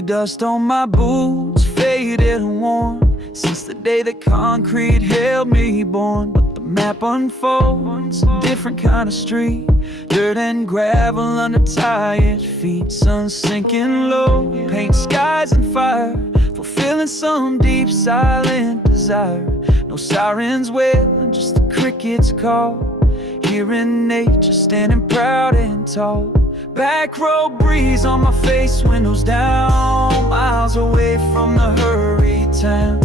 Heavy dust on my boots, faded and worn since the day that concrete held me born. But the map unfolds, a different kind of street. Dirt and gravel under tired feet. Sun sinking low, paint skies and fire, fulfilling some deep silent desire. No sirens wail, just the crickets call. Hearing nature standing proud and tall. Back road breeze on my face, windows down, miles away from the hurried town.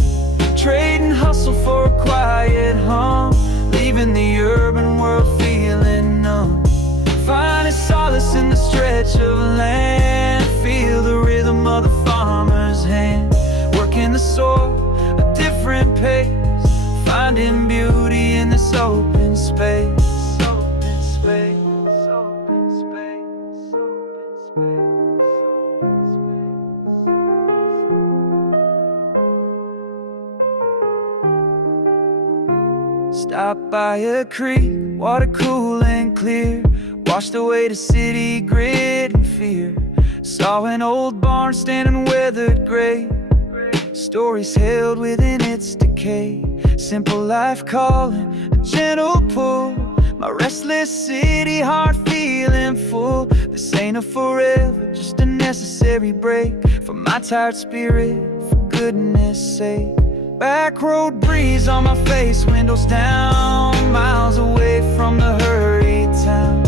Trading hustle for a quiet hum, leaving the urban world feeling numb. Finding solace in the stretch of land, feel the rhythm of the farmer's hand. Working the soil, a different pace, finding beauty in this open space. Open space, open space, open space. Stop by a creek, water cool and clear, washed away the city grit and fear. Saw an old barn standing weathered gray, stories held within its decay. Simple life calling, a gentle pull. My restless city heart feeling full. This ain't a forever, just a necessary break for my tired spirit, for goodness sake. Back road breeze on my face, windows down, miles away from the hurried town.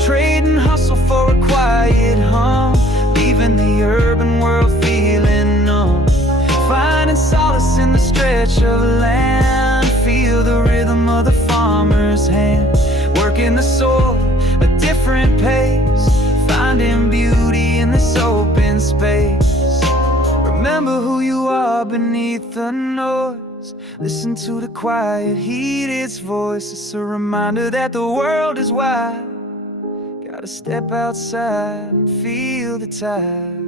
Trading hustle for a quiet hum, leaving the urban world feeling numb. Finding solace in the stretch of land, feel the rhythm of the farmer's hand. Working the soil, a different pace, finding beauty in this open space. Remember who you are beneath the noise. Listen to the quiet, heed its voice. It's a reminder that the world is wide. Gotta step outside and feel the tide.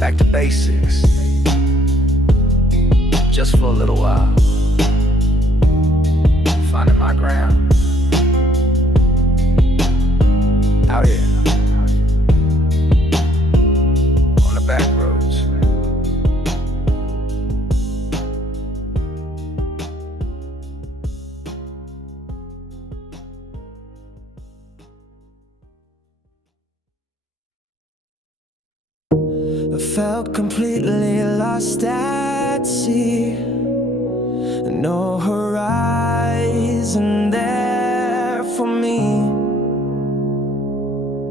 Back to basics, just for a little while. Finding my ground out here on the back roads. I felt completely lost at sea. No horizon there for me,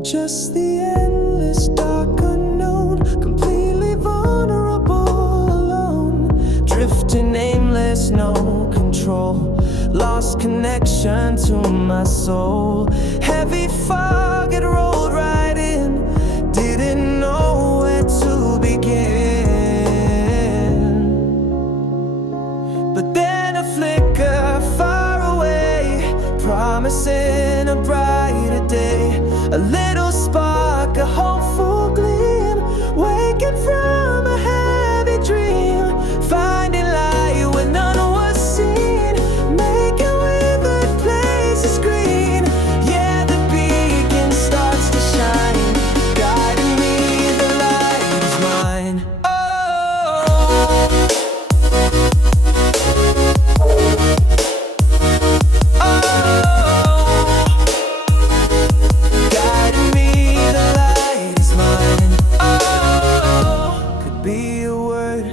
just the endless dark unknown. Completely vulnerable, alone, drifting aimless, no control. Lost connection to my soul. Heavy fog, it rolled right in. Didn't know where to begin. But then a flicker far away, promising a brighter day. A little spark, a hopeful gleam, waking from a heavy dream. Finding light where none was seen, making withered places green. Yeah, the beacon starts to shine, guiding me, the light is mine. Oh, guiding me, the light is mine. Oh, could be a word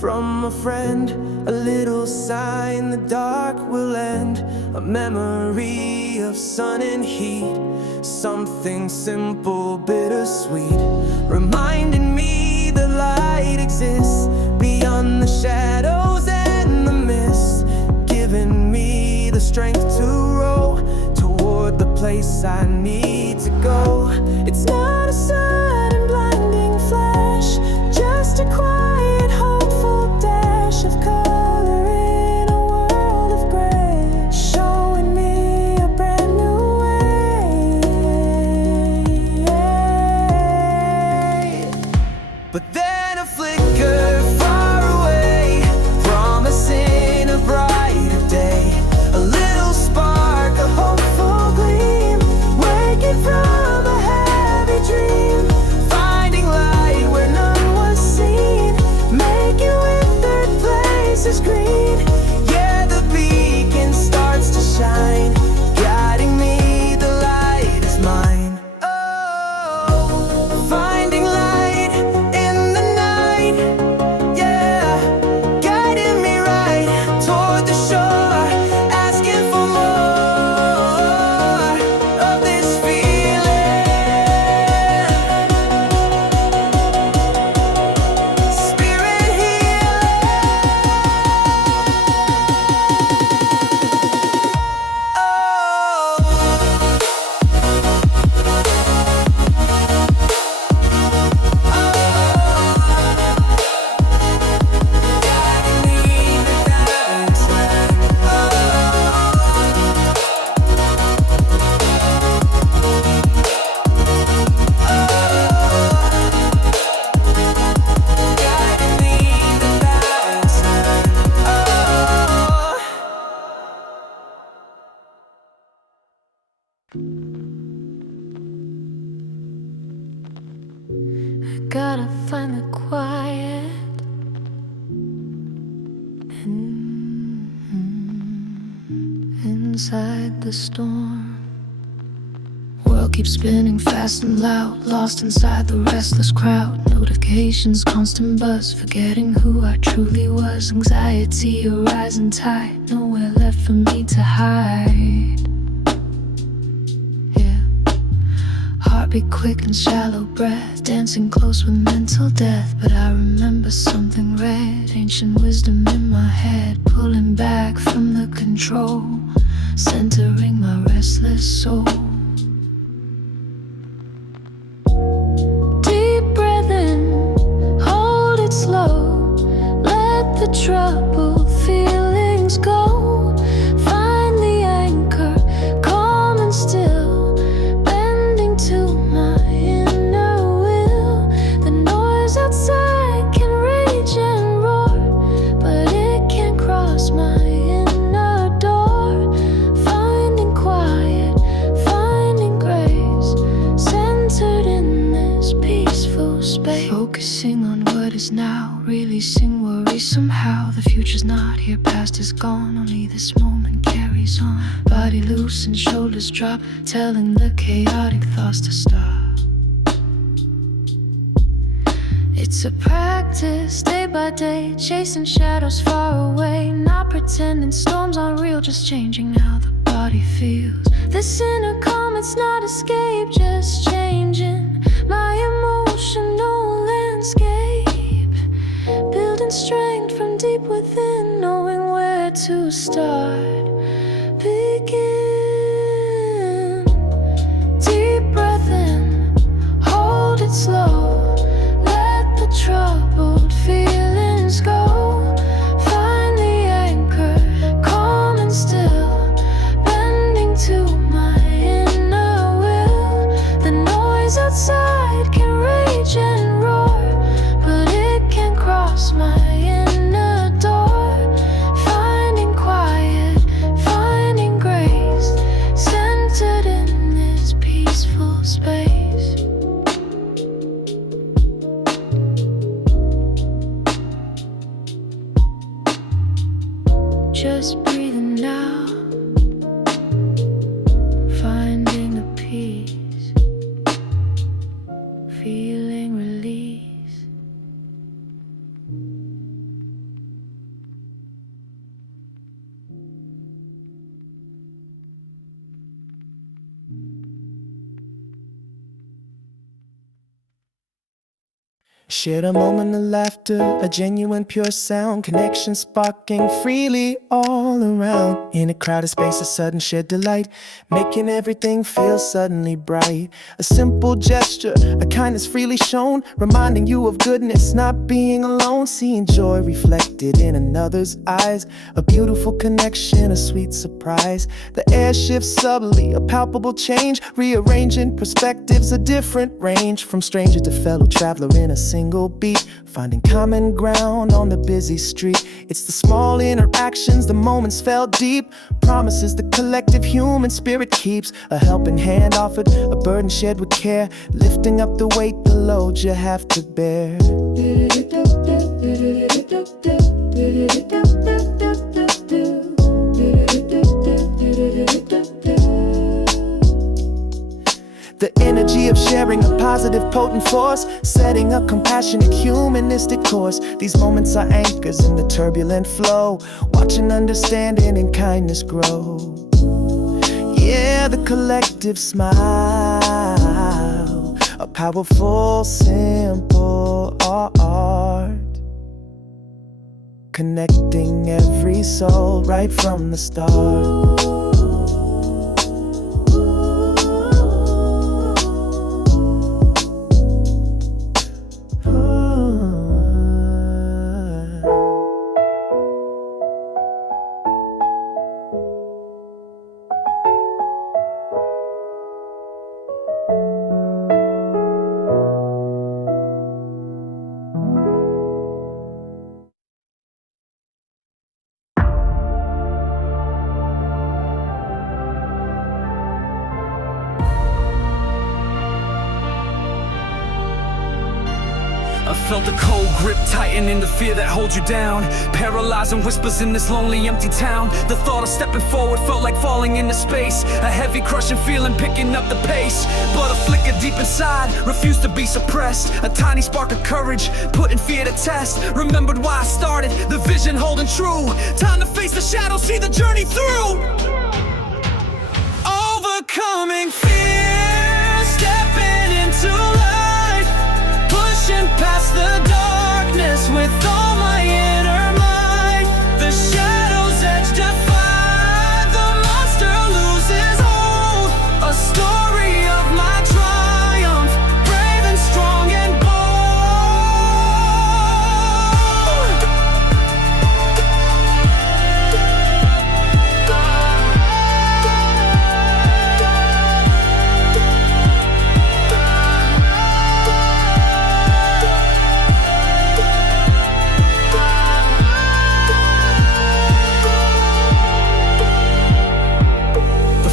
from a friend, a little sign the dark will end. A memory of sun and heat, something simple, bittersweet, reminding me the light exists beyond the shadows and the mist, giving me the strength to row toward the place I need to go. It's not a sudden blinding flash, just a quiet, hopeful dash of color in a world of gray, showing me a brand new way. inside the storm. World keeps spinning fast and loud, lost inside the restless crowd. Notifications, constant buzz, forgetting who I truly was. Anxiety, a rising tide, nowhere left for me to hide. Yeah, heartbeat quick and shallow breath, dancing close with mental death. But I remember something red, ancient wisdom in my head, pulling back from the control, centering my restless soul. Slow, let the troubled feelings go. Find the anchor, calm and still, bending to my inner will. The noise outside can rage and roar, but it can't cross my inner door. Finding quiet, finding grace, centered in this peaceful space. Focusing on what is now, releasing worry somehow. The future's not here, past is gone, only this moment carries on. Body loose and shoulders drop, telling the chaotic thoughts to stop. It's a practice, day by day, chasing shadows far away. Not pretending storms aren't real, just changing how the body feels. This inner calm, it's not escape, just changing my emotional landscape. Building strength from deep within, knowing where to start. Begin. Deep breath in, hold it slow. Let the troubled feelings go. Find the anchor, calm and still, bending to my inner will. The noise outside can rage and roar, but it can't cross my inner door. Finding quiet, finding grace, centered in this peaceful space. Just breathing now, finding a peace, feeling release. Shared a moment of laughter, a genuine pure sound, connection sparking freely all around. In a crowded space, a sudden shared delight, making everything feel suddenly bright. A simple gesture, a kindness freely shown, reminding you of goodness, not being alone. Seeing joy reflected in another's eyes, a beautiful connection, a sweet surprise. The air shifts subtly, a palpable change, rearranging perspectives, a different range. From stranger to fellow traveler in a single beat, finding common ground on the busy street. It's the small interactions, the moments felt deep, promises the collective human spirit keeps. A helping hand offered, a burden shared with care, lifting up the weight, the load you have to bear. The energy of sharing a positive, potent force, setting a compassionate, humanistic course. These moments are anchors in the turbulent flow, watching understanding and kindness grow. Yeah, the collective smile, a powerful, simple art, connecting every soul right from the start. grip tighten in the fear that holds you down. Paralyzing whispers in this lonely, empty town. The thought of stepping forward felt like falling into space. A heavy, crushing feeling picking up the pace. But a flicker deep inside refused to be suppressed. A tiny spark of courage, putting fear to test. Remembered why I started, the vision holding true. Time to face the shadows, see the journey through. Overcoming fear, stepping into light, pushing past the darkness with all my inner might. The shadow's edge defied, the monster loses hold. A story of my triumph, brave and strong and bold.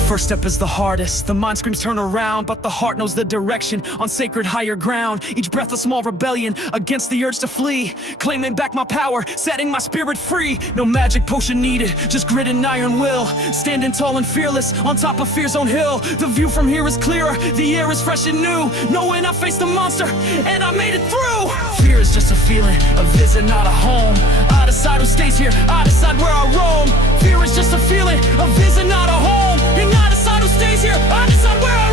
First step is the hardest. The mind screams turn around, but the heart knows the direction. On sacred higher ground, each breath a small rebellion against the urge to flee. Claiming back my power, setting my spirit free. No magic potion needed, just grit and iron will. Standing tall and fearless, on top of fear's own hill. The view from here is clearer, the air is fresh and new. Knowing I faced the monster, and I made it through. Fear is just a feeling, a visit, not a home. I decide who stays here, I decide where I roam. Fear is just a feeling, a visit, not a home. And I decide who stays here, I decide where I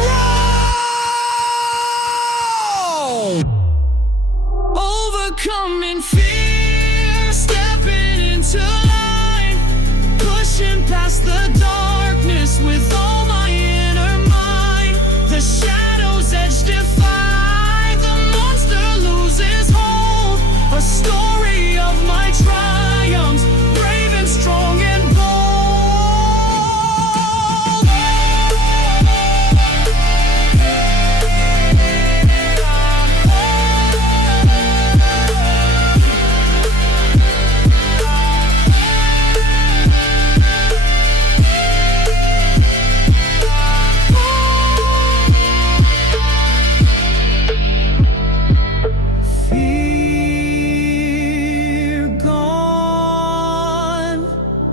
roam. Overcoming fear, stepping into light, pushing past the darkness with all my inner might. The shadow's edge defy, the monster loses hold. A story of my triumphs, brave and strong and bold.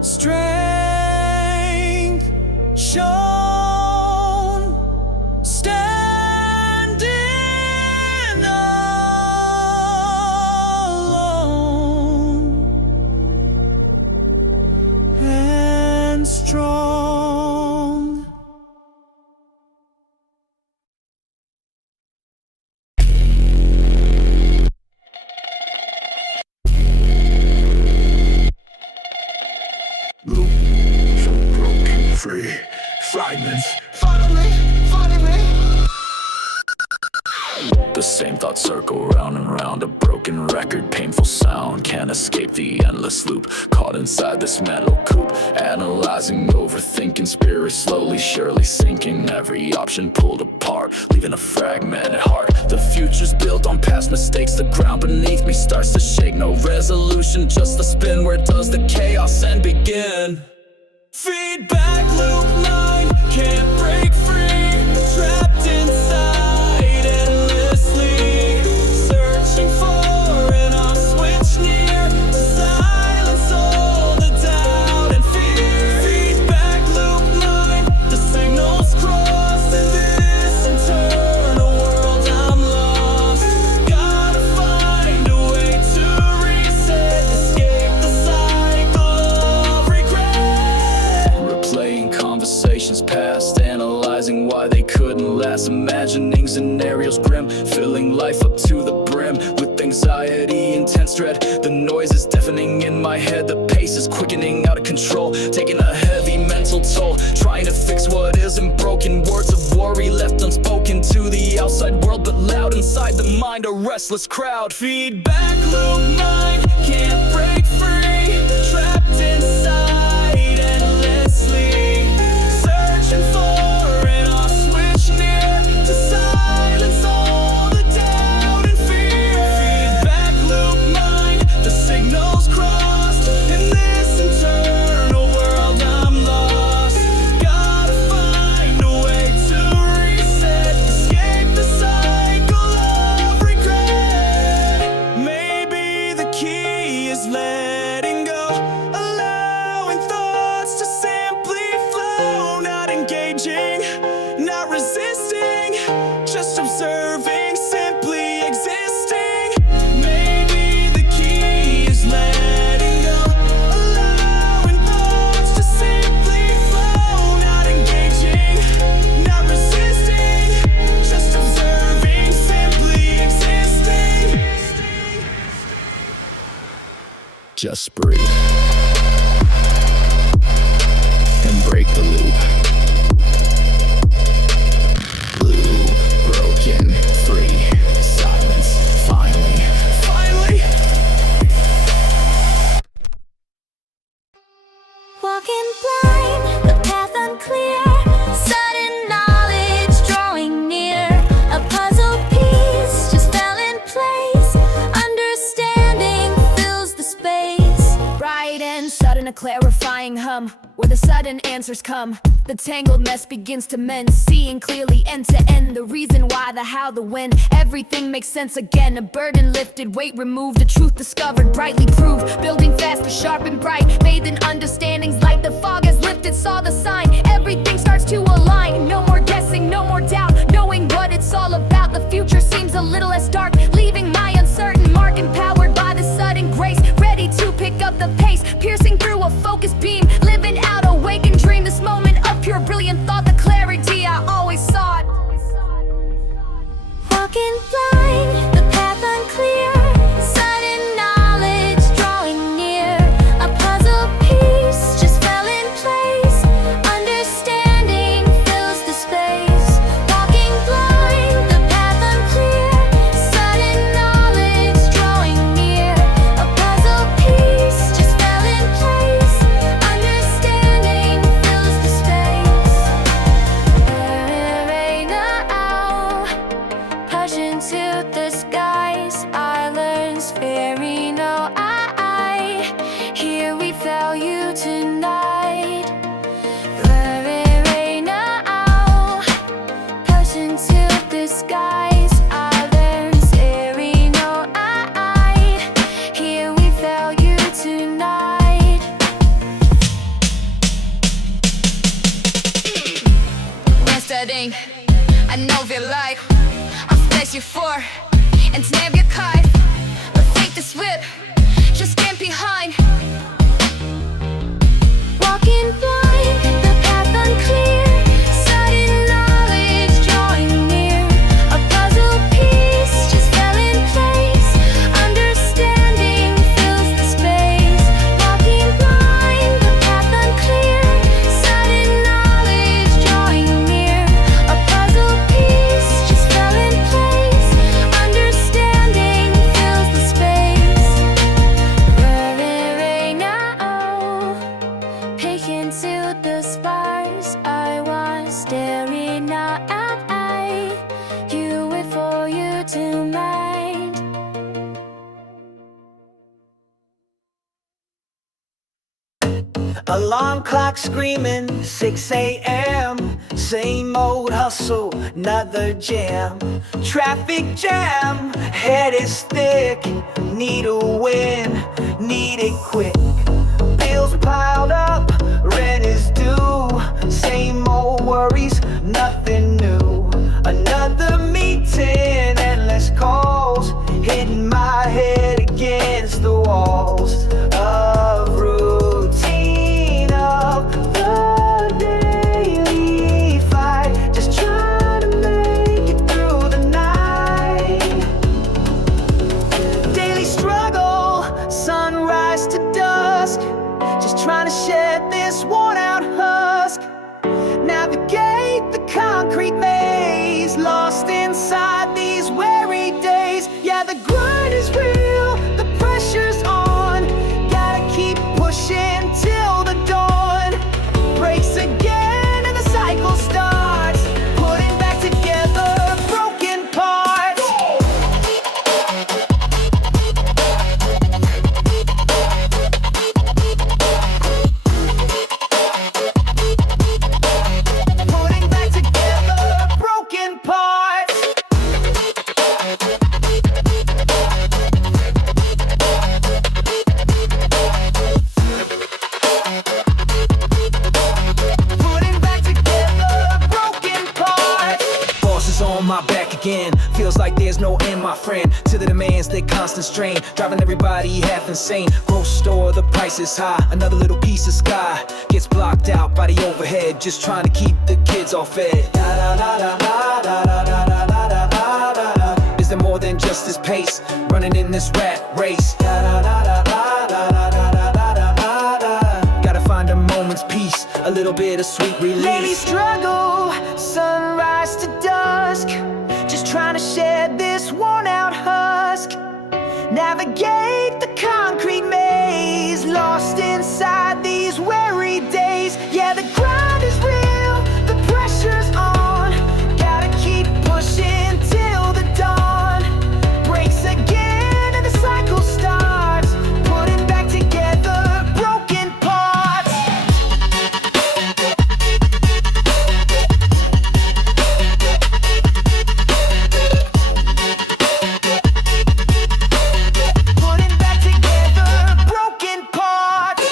Strength shown, standing alone and strong. Loop, so broken, free, fragments, finally. The same thoughts circle round and round. A broken record, painful sound. Can't escape the endless loop. Caught inside this metal coop. Analyzing, overthinking, spirit slowly, surely sinking. Every option pulled apart, leaving a fragmented heart. The future's built on past mistakes. The ground beneath me starts to shake. No resolution, just a spin. Where does the chaos end begin? Feedback loop line, can't break free. Trapped inside endlessly, searching for an off switch near to silence all the doubt and fear. Feedback loop line, the signals cross in this internal world I'm lost. Gotta find a way to reset, escape the cycle of regret. Replaying conversations past, analyzing why they couldn't last. Imagining scenarios grim, filling life up to the brim with anxiety, intense dread. The noise is deafening in my head. The pace is quickening out of control, taking a heavy mental toll. Trying to fix what isn't broken. Words of worry left unspoken to the outside world, but loud inside the mind. A restless crowd. Feedback loop mind, can't break free. Trapped inside endlessly, searching for an off switch near to silence all the doubt and fear. Feedback loop mind, the signals crossed in this internal world I'm lost. Gotta find a way to reset, escape the cycle of regret. Maybe Just breathe and break the loop. Blue, broken, free, silence, finally, finally. Walking blind, the path unclear, sudden knowledge drawing near. A puzzle piece just fell in place, understanding fills the space. Bright and sudden, a clarifying hum, where the sudden answers come. The tangled mess begins to mend, seeing clearly end to end. The reason why, the how, the when, everything makes sense again. A burden lifted, weight removed, a truth discovered, brightly proved. Building faster, sharp and bright, bathed in understandings like the fog has lifted, saw the sign. Everything starts to align, no more guessing, no more doubt, knowing what it's all about. The future seems a little less dark, leaving my uncertain mark, empowered by the sudden grace, ready to pick up the pace, piercing through a focused beam, living out a wakened dream. This moment of pure brilliant thought, the clarity I always sought. Walking blind, the path unclear, sudden knowledge drawing near. A puzzle piece just fell in place, understanding fills the space. Walking blind, the path unclear, sudden knowledge drawing near. A puzzle piece just fell in place, understanding fills the space. Right now, pushing to the skies, islands fairy no I. Here we fell you tonight. Right now, pushing to the skies, islands fairy no I. Here we fell you tonight. Yesterday, I know wir live. Auf welche vor and never your kite. But fake this whip, just can't behind. Walking blind, the path unclear, sudden knowledge drawing near. A puzzle piece just fell in place, understanding fills the space. Walking blind, the path unclear, sudden knowledge drawing near. A puzzle piece just fell in place, understanding fills the space. Right now, peeking to the stars, I was staring out at you wait for you tonight. Alarm clock screaming, 6 a.m. Same old hustle, another jam. Traffic jam, head is thick. Need a win, need it quick. Bills piled up, rent is due. Same old worries, nothing new. Another meeting, endless calls, hitting my head against the walls of routine of the daily fight. Just trying to make it through the night. Daily struggle, sunrise to dusk. Just trying to shed this worn out husk. Navigate the concrete maze, lost inside these weary days. Yeah, the grind is real, the pressure's on. Gotta keep pushing till the dawn breaks again and the cycle starts, putting back together broken parts. Putting back together broken parts. Putting back together broken parts. Boss is on my back again. Feels like there's no end, my friend. To the demands, they constant strain, driving everybody half insane. Grocery store, the price is high. Another little piece of sky gets blocked out by the overhead. Just trying to keep the kids all fed. Is there more than just this pace? Running in this rat race. a little bit of sweet release. Daily struggle, sunrise to dusk, just trying to shed this worn out husk. Navigate the concrete maze, lost inside these weary days. Yeah, the grind is real, the pressure's on. Gotta keep pushing till the dawn breaks again and the cycle starts, putting back together broken parts. Putting back together broken parts.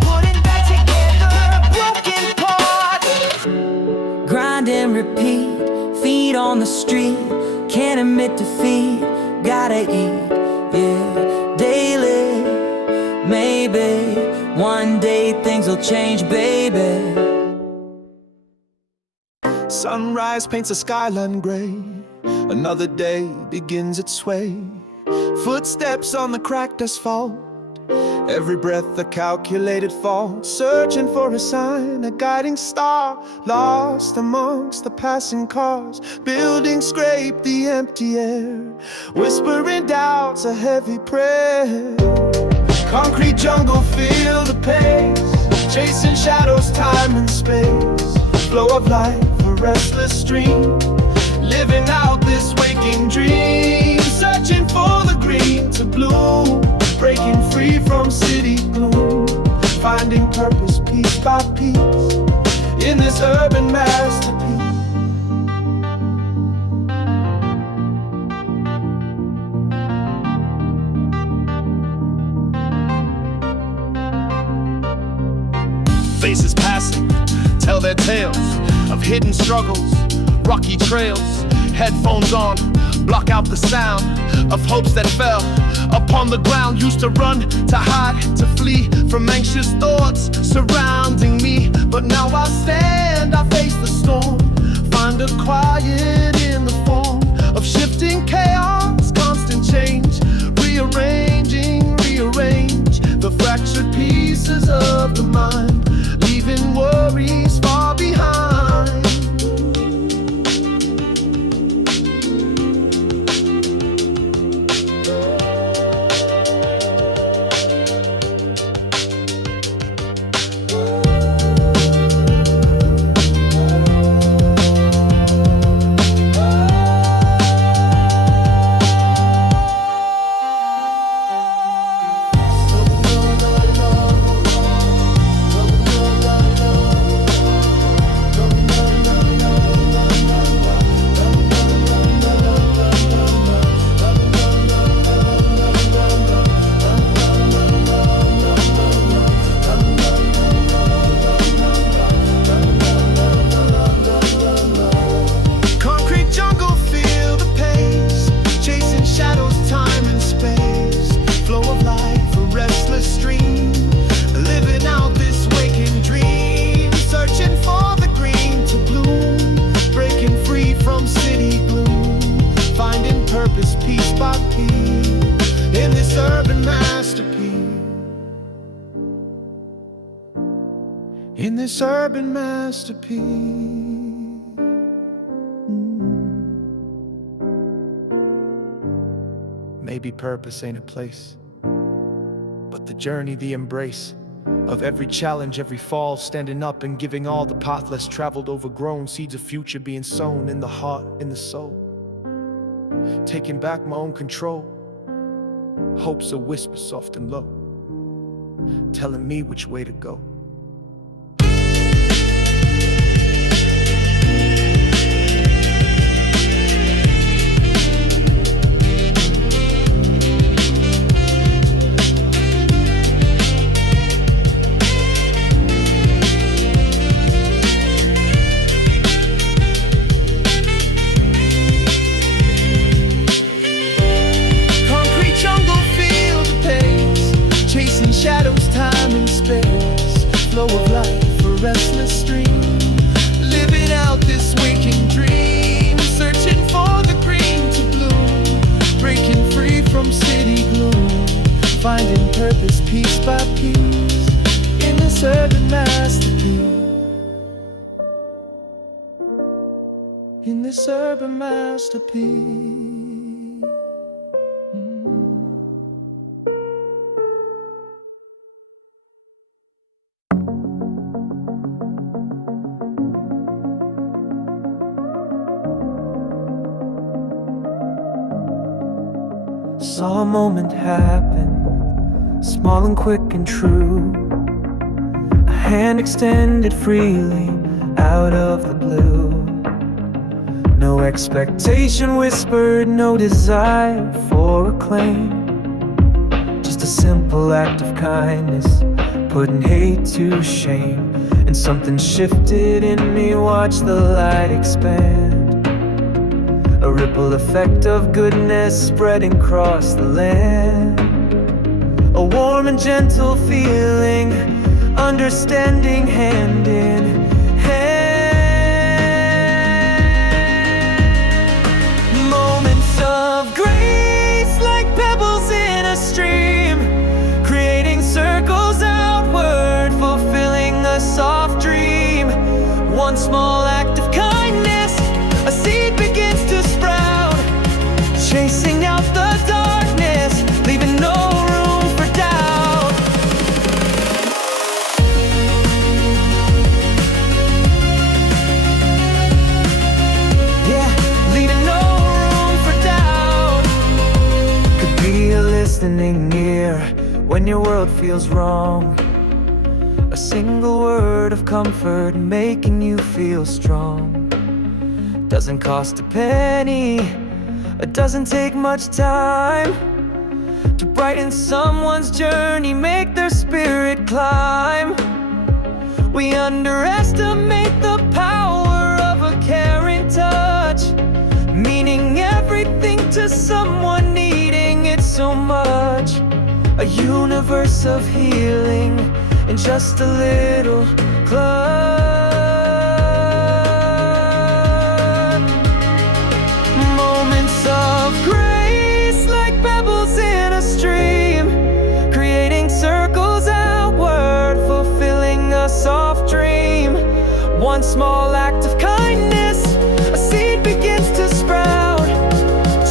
Putting back together broken parts. Grind and repeat, feet on the street, can't admit defeat, gotta eat, yeah, daily. Maybe one day things will change, baby. Sunrise paints a skyline gray, another day begins its way. Footsteps on the cracked asphalt, every breath a calculated fall. Searching for a sign, a guiding star, lost amongst the passing cars. Buildings scrape the empty air, whispering doubts, a heavy prayer. Concrete jungle, feel the pace, chasing shadows, time and space. Flow of life, a restless stream, living out this waking dream. Searching for the green to bloom, breaking free from city gloom. Finding purpose piece by piece in this urban masterpiece. Faces passing tell their tales of hidden struggles, rocky trails. Headphones on, block out the sound of hopes that fell upon the ground. Used to run, to hide, to flee from anxious thoughts surrounding me. But now I stand, I face the storm, find a quiet in the form of shifting chaos, constant change. Rearranging, rearrange the fractured pieces of the mind, leaving worries far behind. In this urban masterpiece. Maybe purpose ain't a place, but the journey, the embrace of every challenge, every fall, standing up and giving all. The path less traveled, overgrown, seeds of future being sown in the heart, in the soul. Taking back my own control, hope's a whisper soft and low, telling me which way to go. Shadows, time and space, flow of life, a restless stream, living out this waking dream, searching for this urban masterpiece. Saw a moment happen, small and quick and true. A hand extended freely out of the blue. No expectation whispered, no desire for acclaim. Just a simple act of kindness, putting hate to shame. And something shifted in me, watch the light expand. A ripple effect of goodness spreading across the land. A warm and gentle feeling, understanding hand in hand. Moments of grace like pebbles in a stream, creating circles outward, fulfilling a soft dream. One small act of kindness, a seed begins to sprout, chasing out the darkness, leaving no room for doubt. Yeah, leaving no room for doubt. Could be a listening ear when your world feels wrong. A single word of comfort making you feel strong. Doesn't cost a penny, it doesn't take much time to brighten someone's journey, make their spirit climb. We underestimate the power of a caring touch, meaning everything to someone needing it so much. A universe of healing in just a little clutch. Of grace like pebbles in a stream, creating circles outward, fulfilling a soft dream. One small act of kindness, a seed begins to sprout,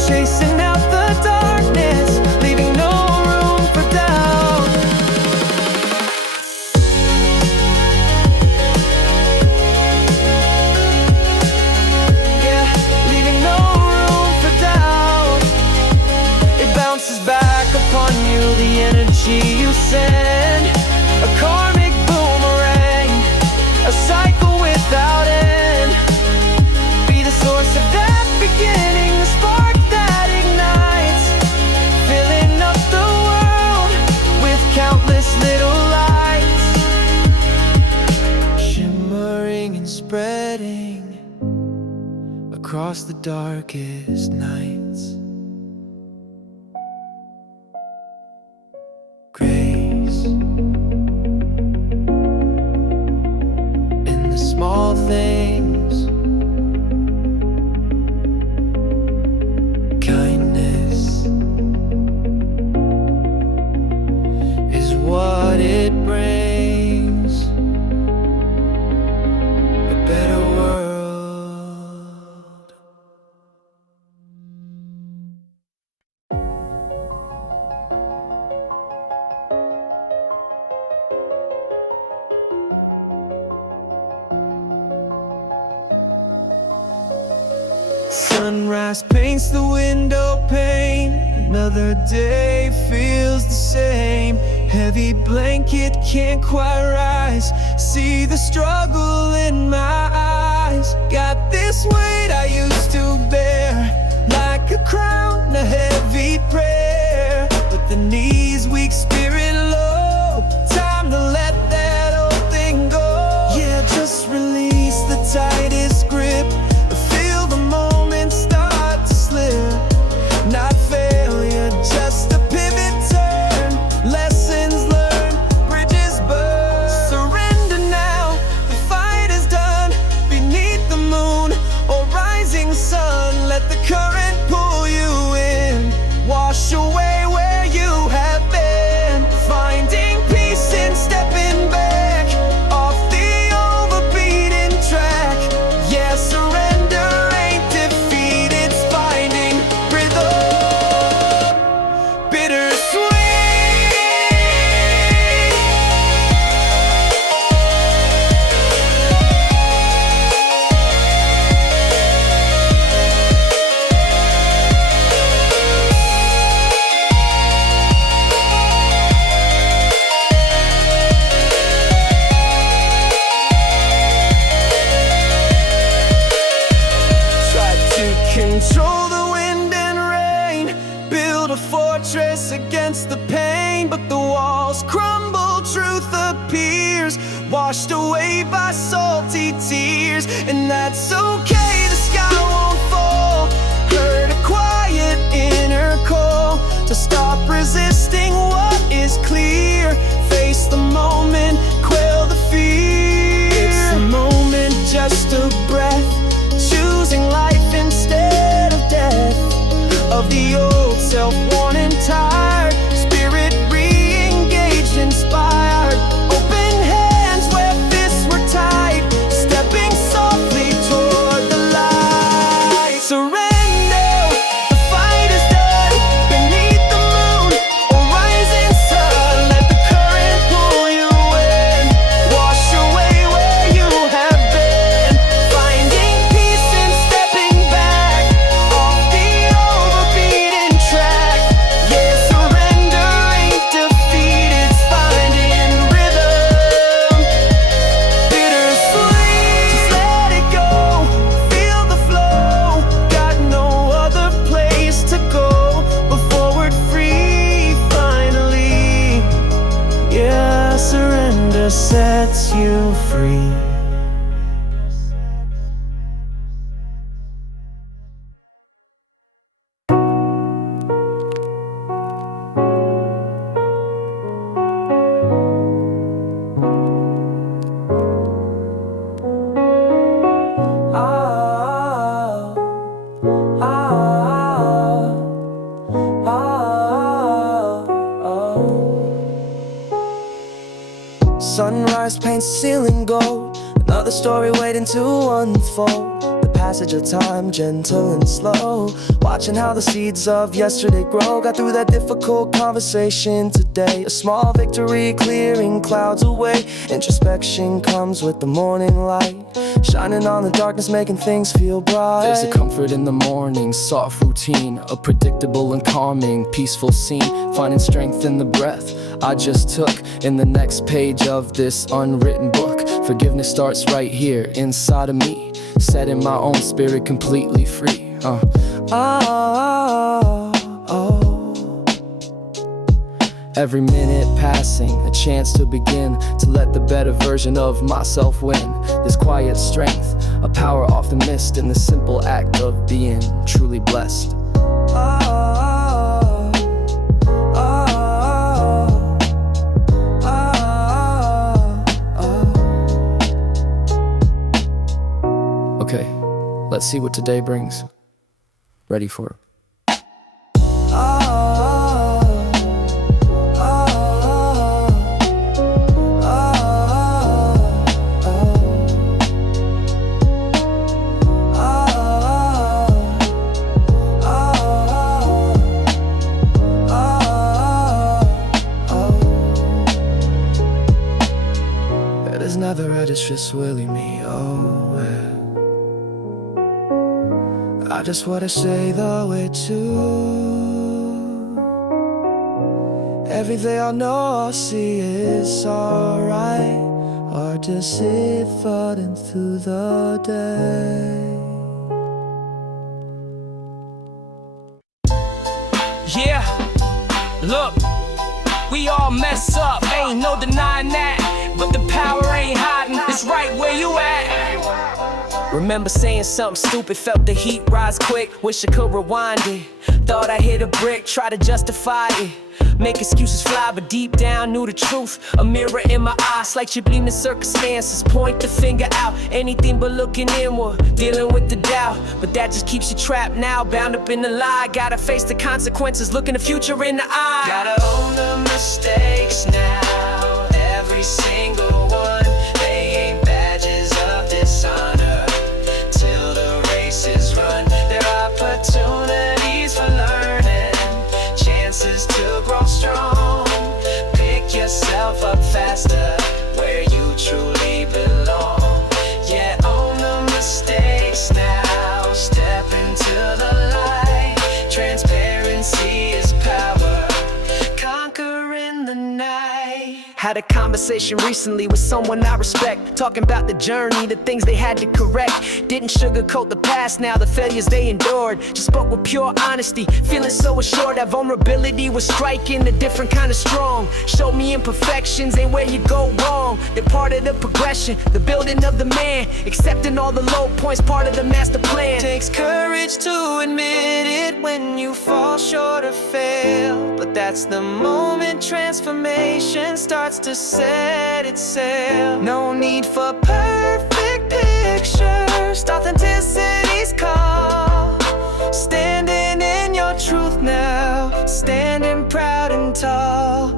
chasing out the darkness, leaving no room for doubt. Yeah, leaving no back upon you, the energy you send. A karmic boomerang, a cycle without end. Be the source of that beginning, the spark that ignites, filling up the world with countless little lights, shimmering and spreading across the darkest nights. Grace in the small things, kindness is what it brings, a better world. Sunrise paints the window pane, another day feels the same. Heavy blanket can't quite rise, see the struggle in my eyes. Got this weight I used to bear, like a crown, a heavy prayer. But the knees weak, spirit low, time to let that old thing go. Yeah, just release the tightest grip, feel the moment start to slip. Not failure, just a pivot turn, lessons learned, bridges burned. Surrender now, the fight is done, beneath the moon or rise by salty tears. And that's okay, the sky won't fall. Heard a quiet inner call to stop resisting what is clear. Face the moment, quell the fear. It's a moment, just a breath, choosing life instead of death. Of the old self, worn and tired, spirit re-engaged, inspired. Open hands where fists were tied, stepping softly toward the light. Surrender, the fight is done. Beneath the moon or rising sun, let the current pull you in. Wash away where you have been, finding peace in stepping back off the overbeaten track. Yeah, surrender ain't defeat, it's finding rhythm. Bittersweet, just let it go, feel the flow. Got no other place to go but forward free finally. Yeah, surrender sets you free. Sunrise paints the ceiling gold, another story waiting to unfold. The passage of time, gentle and slow, watching how the seeds of yesterday grow. Got through that difficult conversation today, a small victory clearing clouds away. Introspection comes with the morning light, shining on the darkness, making things feel bright. There's a comfort in the morning, soft routine, a predictable and calming, peaceful scene. Finding strength in the breath I just took, in the next page of this unwritten book. Forgiveness starts right here inside of me, setting my own spirit completely free. Every minute passing, a chance to begin, to let the better version of myself win. This quiet strength, a power often missed in the simple act of being truly blessed. Okay, let's see what today brings. Ready for it. It is never right, it's just willing me away. I just wanna say the way to everything I know I'll see is alright. Hard to sit floating through the day. Yeah, look, we all mess up, ain't no denying that. But the power ain't hiding, it's right where you at. Remember saying something stupid, felt the heat rise quick. Wish I could rewind it. Thought I hit a brick, try to justify it. Make excuses fly, but deep down knew the truth. A mirror in my eyes, like you bleeding circumstances. Point the finger out, anything but looking inward. Dealing with the doubt, but that just keeps you trapped now. Bound up in the lie, gotta face the consequences. Looking the future in the eye. Gotta own the mistakes now, every single one. They ain't badges of dishonor till the race is run. There are opportunities for learning, chances to grow strong. Pick yourself up faster where you truly belong. Yeah, own the mistakes now, step into the light. Transparency is power, conquering the night. Had a conversation recently with someone I respect, talking about the journey, the things they had to correct. Didn't sugarcoat the past, now the failures they endured. Just spoke with pure honesty, feeling so assured that vulnerability was striking a different kind of strong. Showed me imperfections ain't where you go wrong. They're part of the progression, the building of the man. Accepting all the low points, part of the master plan. Takes courage to admit it when you fall short or fail, but that's the moment transformation starts to set its sail. No need for perfect pictures, authenticity's call. Standing in your truth now, standing proud and tall.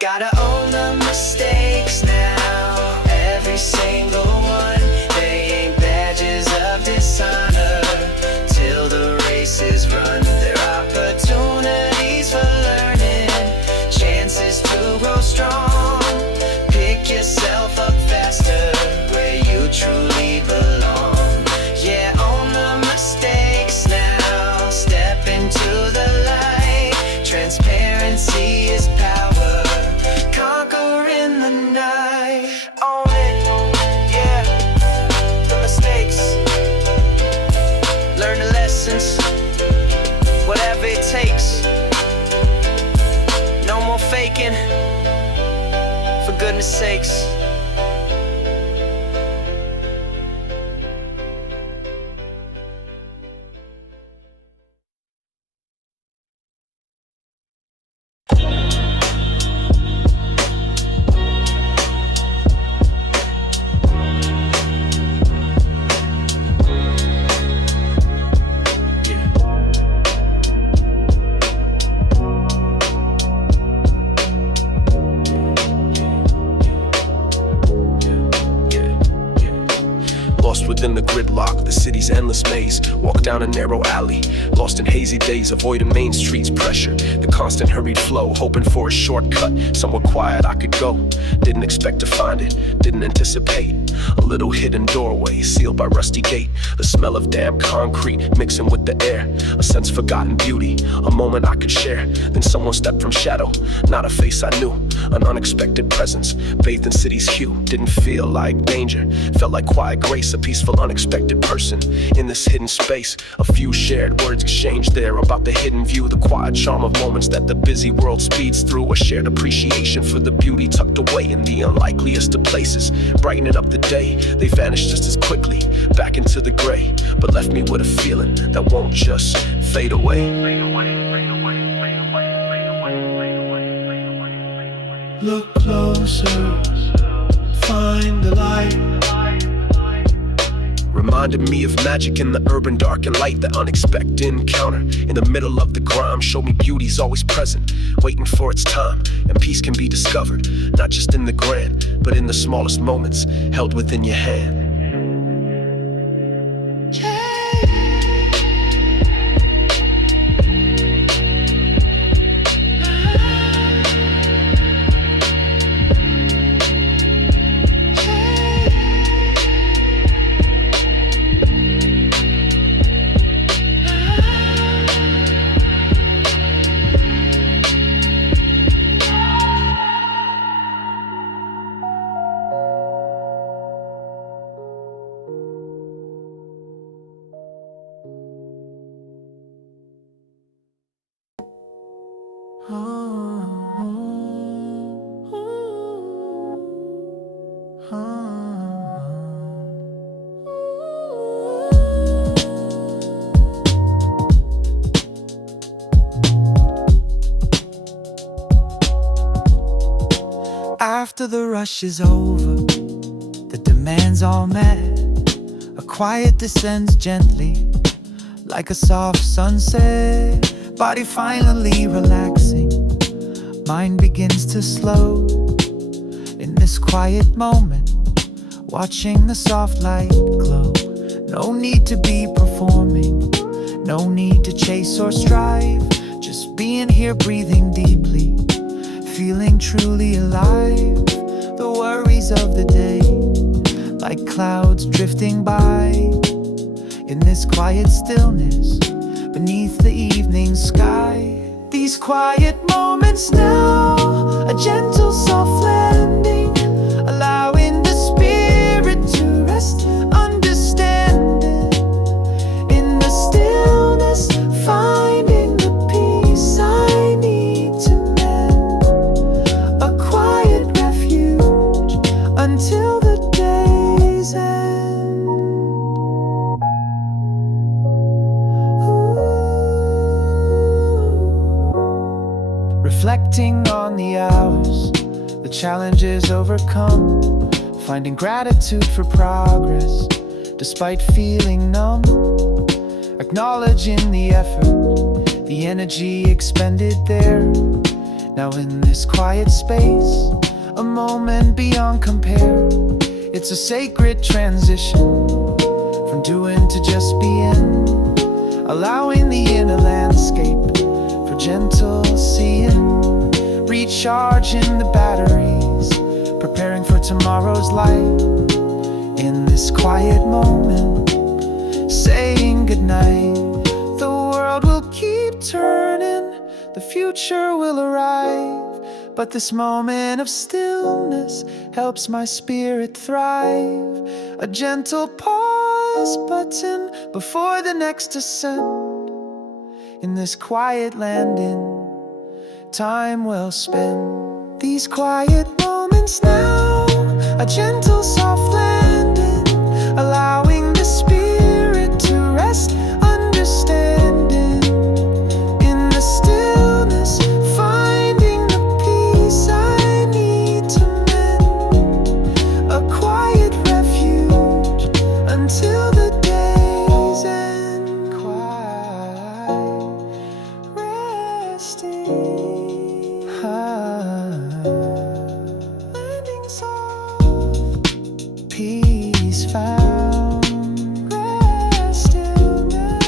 Gotta own the mistakes now, every single one. They ain't badges of dishonor till the race is run. They're opportunities for learning, chances to grow strong. Pick yourself up faster where you truly belong. Yeah, own the mistakes now, step into the light. Transparency is power, conquer in the night. Own it, yeah, the mistakes. Learn the lessons, whatever it takes. No more faking, for goodness sakes. Lost within the gridlock, the city's endless maze. Walk down a narrow alley, lost in hazy days, avoiding Main Street's pressure. The constant hurried flow, hoping for a shortcut, somewhere quiet I could go. Didn't expect to find it, didn't anticipate. A little hidden doorway, sealed by rusty gate. The smell of damp concrete mixing with the air. A sense of forgotten beauty, a moment I could share. Then someone stepped from shadow, not a face I knew. An unexpected presence, bathed in city's hue. Didn't feel like danger, felt like quiet grace. A peaceful, unexpected person in this hidden space. A few shared words exchanged there about the hidden view, the quiet charm of moments that the busy world speeds through. A shared appreciation for the beauty tucked away in the unlikeliest of places. Brightening up the day, they vanished just as quickly, back into the gray, but left me with a feeling that won't just fade away. Look closer, find the light. Reminded me of magic in the urban dark and light. That unexpected encounter in the middle of the grime showed me beauty's always present, waiting for its time. And peace can be discovered, not just in the grand, but in the smallest moments held within your hand. After the rush is over, the demands all met. A quiet descends gently, like a soft sunset. Body finally relaxing, mind begins to slow. In this quiet moment, watching the soft light glow. No need to be performing, no need to chase or strive. Just being here, breathing deeply, feeling truly alive. The worries of the day, like clouds drifting by. In this quiet stillness, beneath the evening sky, these these quiet moments now, a gentle soft landing, allowing the spirit to rest, understanding in the stillness, finding the peace I need to mend, a quiet refuge until the day's end. Reflecting on the hours, the challenges overcome, finding gratitude for progress despite feeling numb, acknowledging the effort, the energy expended there. Now in this quiet space, a moment beyond compare. It's a sacred transition from doing to just being, allowing the inner landscape for gentle seeing, recharging the batteries, preparing for tomorrow's light. In this quiet moment, saying goodnight, the world will keep turning, the future will arrive, but this moment of stillness helps my spirit thrive. A gentle pause button before the next ascent. In this quiet landing, time well spent. These quiet moments now, a gentle soft landing, allowing the spirit to rest, understanding in the stillness, finding the peace I need to mend, a quiet refuge until the day's end. Quiet, resting. Landing soft, peace found, rest stillness.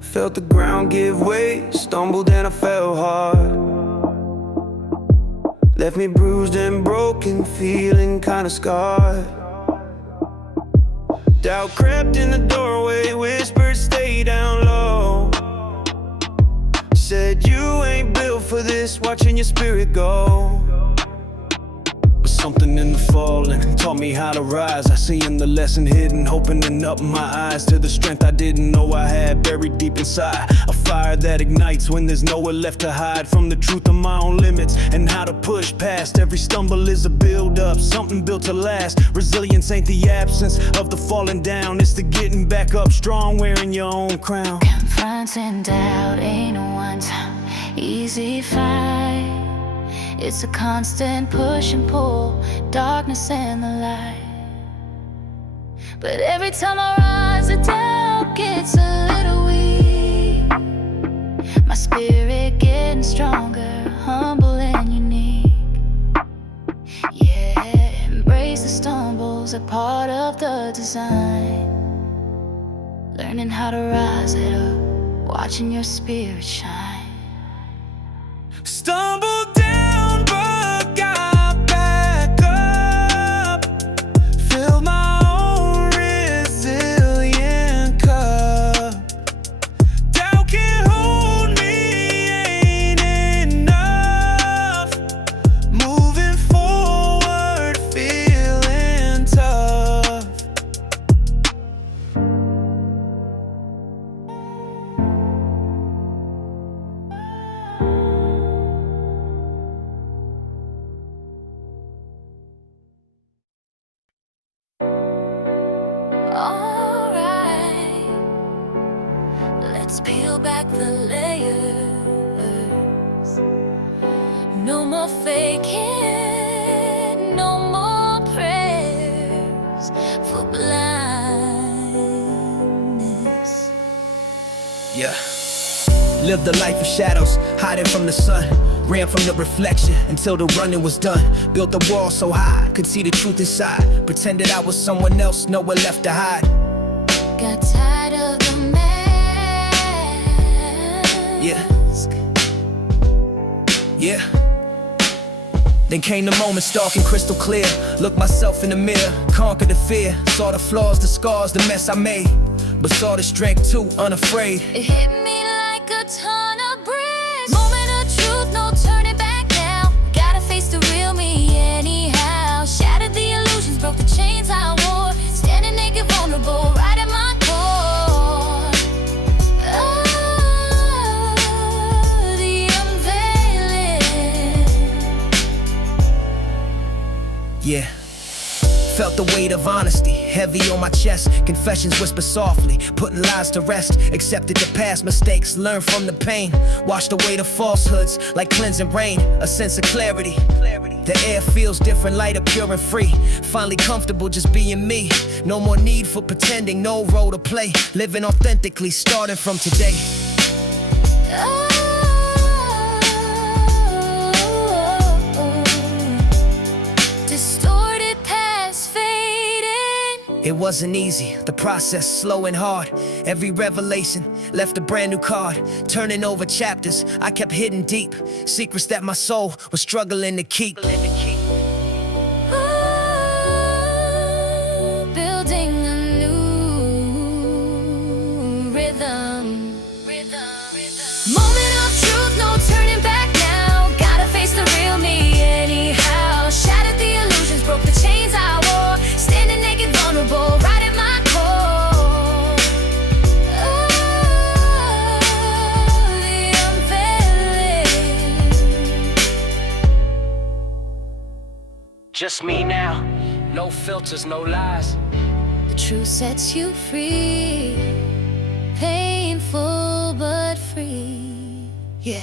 Felt the ground give way, stumbled and I fell hard. Left me bruised and broken, feeling kinda scarred. Doubt crept in the doorway, whispered stay down low. Said you ain't built for this, watching your spirit go. But something in the falling taught me how to rise. I see in the lesson hidden, opening up my eyes to the strength I didn't know I had buried deep inside. A fire that ignites when there's nowhere left to hide from the truth of my own limits and how to push past. Every stumble is a build up, something built to last. Resilience ain't the absence of the falling down, it's the getting back up strong, wearing your own crown. Confronting doubt ain't one's easy fight. It's a constant push and pull, darkness and the light. But every time I rise, the doubt gets a little weak. My spirit getting stronger, humble and unique. Yeah, embrace the stumbles, a part of the design. Learning how to rise it up, watching your spirit shine. Stumble down, but got back up. Fill my own resilient cup. Doubt can't hold me, ain't enough. Moving forward, feeling tough. Alright, let's peel back the layers. No more faking, no more prayers for blindness. Yeah. Lived a life of shadows, hiding from the sun. Ran from the reflection until the running was done. Built a wall so high, could see the truth inside. Pretended I was someone else, nowhere left to hide. Got Yeah. Then came the moment, stark and crystal clear. Looked myself in the mirror, conquered the fear. Saw the flaws, the scars, the mess I made, but saw the strength too, unafraid. It hit me like a ton of bricks. Moment of truth, no turning back now. Gotta face the real me anyhow. Shattered the illusions, broke the chains I wore. Standing naked, vulnerable, right at my core. Oh, the unveiling. Yeah. Felt the weight of honesty, heavy on my chest. Confessions whisper softly, putting lies to rest. Accepted the past mistakes, learned from the pain. Washed away the falsehoods like cleansing rain. A sense of clarity. The air feels different, lighter, pure and free. Finally comfortable just being me. No more need for pretending, no role to play. Living authentically, starting from today. Distorted past fading. It wasn't easy, the process slow and hard. Every revelation left a brand new card. Turning over chapters I kept hidden deep. Secrets that my soul was struggling to keep. Building a new rhythm. Moment of truth, no turning back now. Gotta face the real me anyhow. Shattered the illusions, broke the chains I wore. Standing naked, vulnerable, right at my core. Oh, the unveiling. Just me now, no filters, no lies. The truth sets you free. Painful but free. Yeah.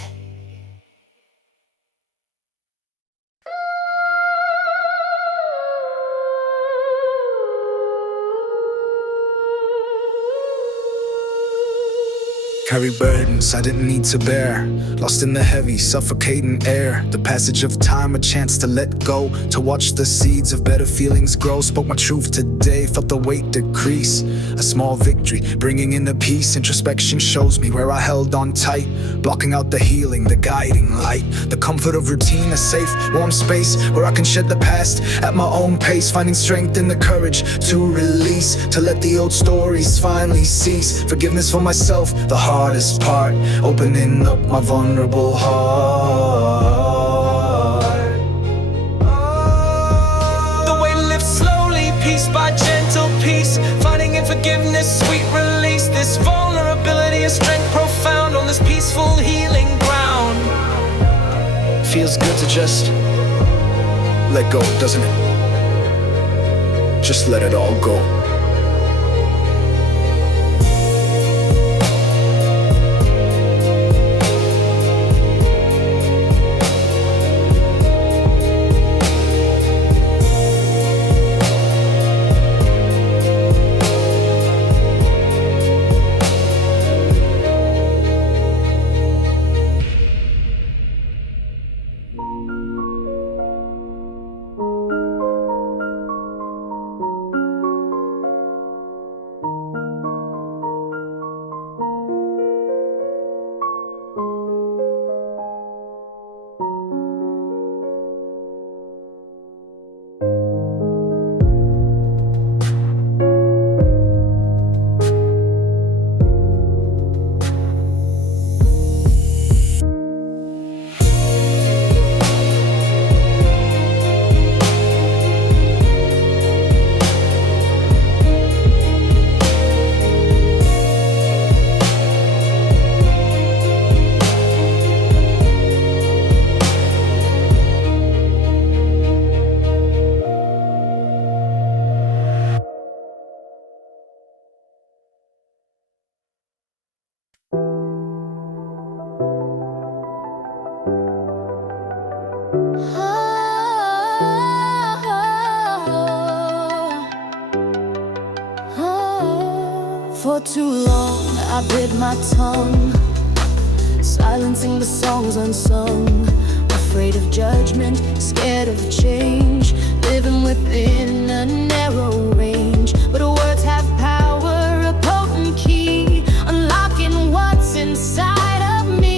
Carry burdens I didn't need to bear. Lost in the heavy, suffocating air. The passage of time, a chance to let go. To watch the seeds of better feelings grow. Spoke my truth today, felt the weight decrease. A small victory, bringing in the peace. Introspection shows me where I held on tight. Blocking out the healing, the guiding light. The comfort of routine, a safe, warm space. Where I can shed the past at my own pace. Finding strength in the courage to release. To let the old stories finally cease. Forgiveness for myself, the hardest part, opening up my vulnerable heart. The way lifts slowly, piece by gentle piece. Finding in forgiveness, sweet release. This vulnerability and strength profound on this peaceful healing ground. Feels good to just let go, doesn't it? Just let it all go. For too long I bit my tongue, silencing the songs unsung. Afraid of judgment, scared of change, living within a narrow range. But words have power, a potent key, unlocking what's inside of me.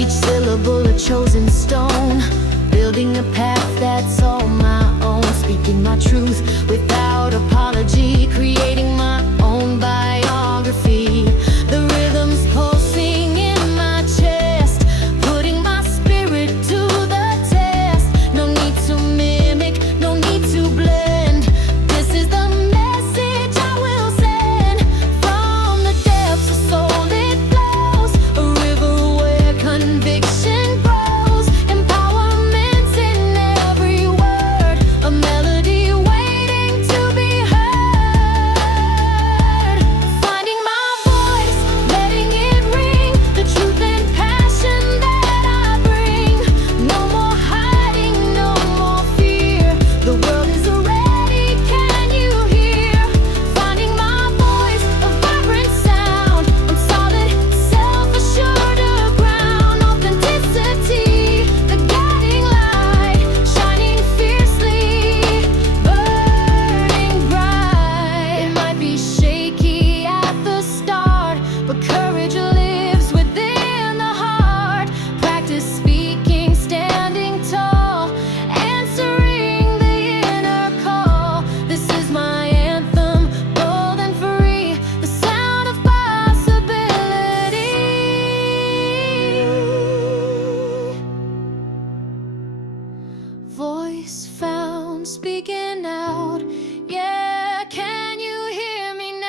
Each syllable a chosen stone, building a path that's all my own. Speaking my truth without apology, creating my own biography. The rhythm's pulsing in my chest, putting my spirit to the test. No need to mimic, no need to blend. This is the message I will send. From the depths of soul it flows, a river where conviction grows. Empowerment in every word, a melody waiting to be heard. Finding my voice, letting it ring, the truth and passion that I bring. No more hiding, no more fear. The world is ready, can you hear? Finding my voice, a vibrant sound on solid, self-assured ground. Authenticity, the guiding light, shining fiercely, burning bright. It might be shaky at the start, but courage lives within the heart. Practice speaking, standing tall, answering the inner call. This is my anthem, bold and free, the sound of possibility. Voice found, speaking out. Yeah, can you hear me now?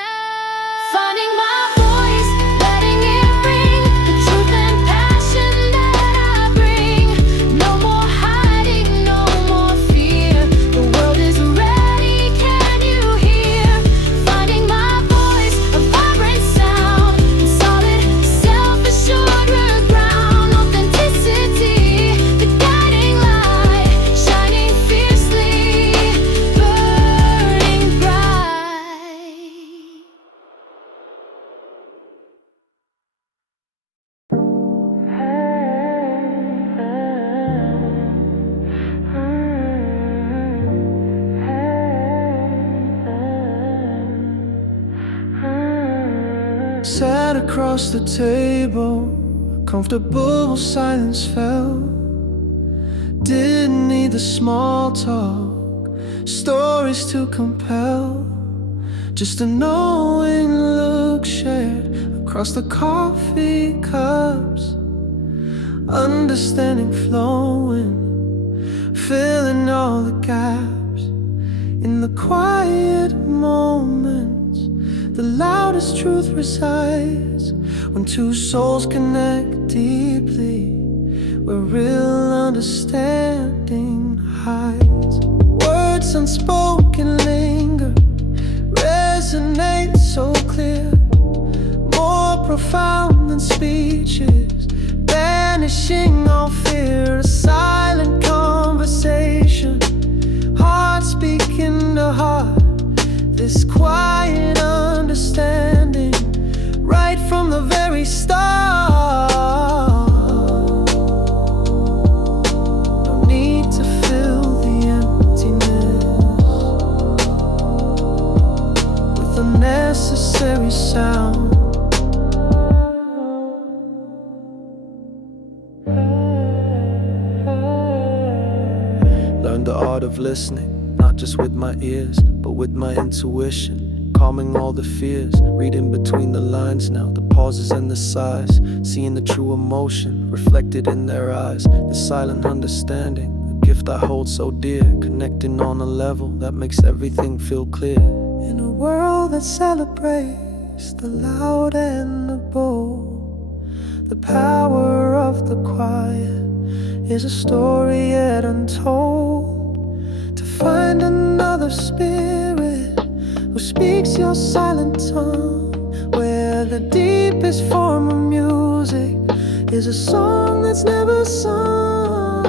Finding my voice, letting it ring, the truth and passion that I bring. No more hiding, no more fear. The world is ready, can you hear? Finding my voice, a vibrant sound, solid, self-assured ground. Authenticity, the guiding light, shining fiercely, burning bright. Sat across the table, comfortable silence fell. Didn't need the small talk, stories to compel. Just a knowing look shared across the coffee cups. Understanding flowing, filling all the gaps. In the quiet moments, the loudest truth resides. When two souls connect deeply, where real understanding hides. Words unspoken linger, resonate so clear, more profound than speeches, banishing all fear. A silent conversation, heart speaking to heart. This quiet understanding, right from the very start. No need to fill the emptiness with unnecessary sound. Learned the art of listening, not just with my ears, but with my intuition. Calming all the fears, reading between the lines now, the pauses and the sighs. Seeing the true emotion reflected in their eyes. The silent understanding, a gift I hold so dear. Connecting on a level that makes everything feel clear. In a world that celebrates the loud and the bold, the power of the quiet is a story yet untold. To find another spirit who speaks your silent tongue, where the deepest form of music is a song that's never sung.